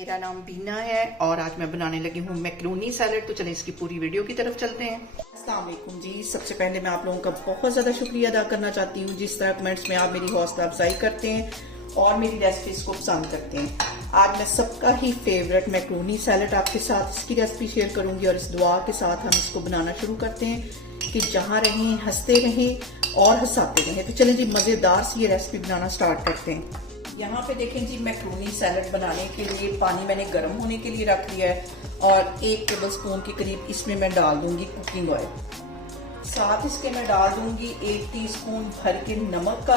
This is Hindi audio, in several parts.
मेरा नाम बीना है और आज मैं बनाने लगी हूँ मैक्रोनी सैलेड। तो चलें इसकी पूरी वीडियो की तरफ चलते हैं। अस्सलाम वालेकुम जी। सबसे पहले मैं आप लोगों का बहुत ज़्यादा शुक्रिया अदा करना चाहती हूँ जिस तरह कमेंट्स में आप मेरी हौसला अफजाई करते हैं और मेरी रेसिपीज को पसंद करते हैं। आज मैं सबका ही फेवरेट मैक्रोनी सैलेड आपके साथ इसकी रेसिपी शेयर करूंगी और इस दुआ के साथ हम इसको बनाना शुरू करते हैं कि जहाँ रहें हंसते रहें और हंसाते रहें। तो चलें जी मज़ेदार सी ये रेसिपी बनाना स्टार्ट करते हैं। यहाँ पे देखें जी मैक्रोनी सैलेड बनाने के लिए पानी मैंने गर्म होने के लिए रख लिया है और 1 टेबल स्पून के करीब इसमें मैं डाल दूंगी कुकिंग ऑयल। साथ इसके मैं डाल दूंगी 1 टीस्पून भर के नमक का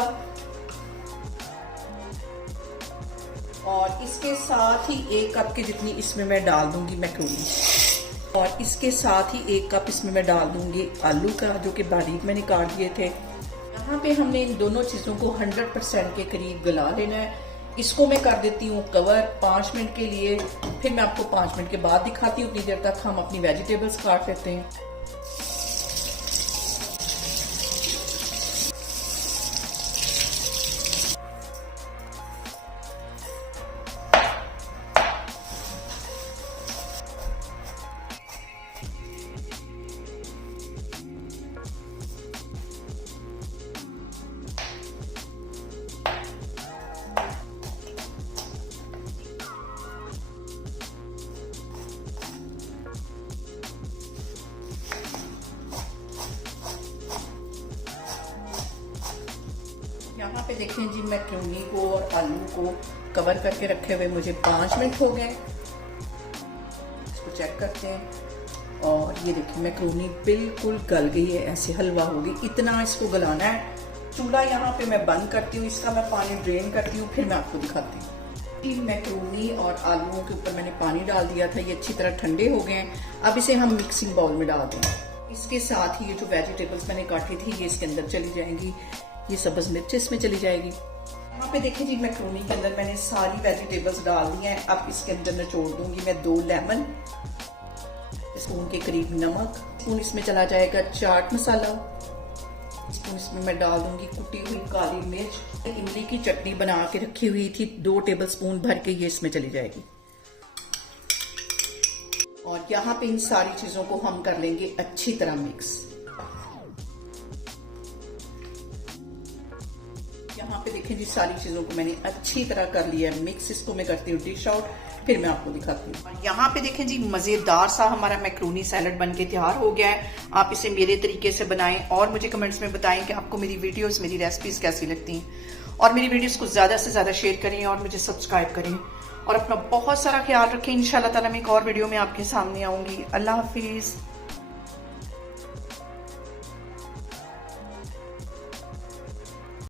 और इसके साथ ही 1 कप के जितनी इसमें मैं डाल दूंगी मैक्रोनी और इसके साथ ही 1 कप इसमें मैं डाल दूंगी आलू का जो कि बारीक मैंने काट दिए थे। यहाँ पे हमने इन दोनों चीज़ों को 100% के करीब गला लेना है। इसको मैं कर देती हूँ कवर 5 मिनट के लिए, फिर मैं आपको 5 मिनट के बाद दिखाती हूँ। उतनी देर तक हम अपनी वेजिटेबल्स काट लेते हैं। यहाँ पे देखें जी मैक्रोनी को और आलू को कवर करके रखे हुए मुझे 5 मिनट हो गए। इसको चेक करते हैं और ये देखिए मैक्रोनी बिल्कुल गल गई है, ऐसे हलवा होगी इतना इसको गलाना है। चूल्हा यहाँ पे मैं बंद करती हूँ, इसका मैं पानी ड्रेन करती हूँ, फिर मैं आपको दिखाती हूँ। मैक्रोनी और आलूओं के ऊपर मैंने पानी डाल दिया था, ये अच्छी तरह ठंडे हो गए हैं। अब इसे हम मिक्सिंग बाउल में डाल दें। इसके साथ ही ये जो वेजिटेबल्स मैंने काटी थी ये इसके अंदर चली जाएंगी। ये सब्ज मिर्च इसमें चली जाएगी। यहाँ पे देखिए जी मैक्रोनी के अंदर मैंने सारी वेजिटेबल्स डाल दी हैं। अब इसके अंदर निचोड़ दूंगी मैं 2 लेमन, स्पून के करीब नमक, स्पून इसमें चला जाएगा चाट मसाला, स्पून इसमें मैं डाल दूंगी कुटी हुई काली मिर्च। इमली की चटनी बना के रखी हुई थी 2 टेबल स्पून भर के, ये इसमें चली जाएगी। और यहाँ पे इन सारी चीजों को हम कर लेंगे अच्छी तरह मिक्स। यहाँ पे देखें जी सारी चीजों को मैंने अच्छी तरह कर लिया है मिक्स। इसको मैं करती हूँ डिश आउट, फिर मैं आपको दिखाती हूँ। यहाँ पे देखें जी मजेदार सा हमारा मैक्रोनी सैलेड बनके तैयार हो गया है। आप इसे मेरे तरीके से बनाएं और मुझे कमेंट्स में बताएं कि आपको मेरी वीडियोस मेरी रेसिपीज कैसी लगती हैं और मेरी वीडियोस को ज्यादा से ज्यादा शेयर करें और मुझे सब्सक्राइब करें और अपना बहुत सारा ख्याल रखें। इंशाल्लाह ताला मैं एक और वीडियो में आपके सामने आऊंगी। अल्लाह हाफिज।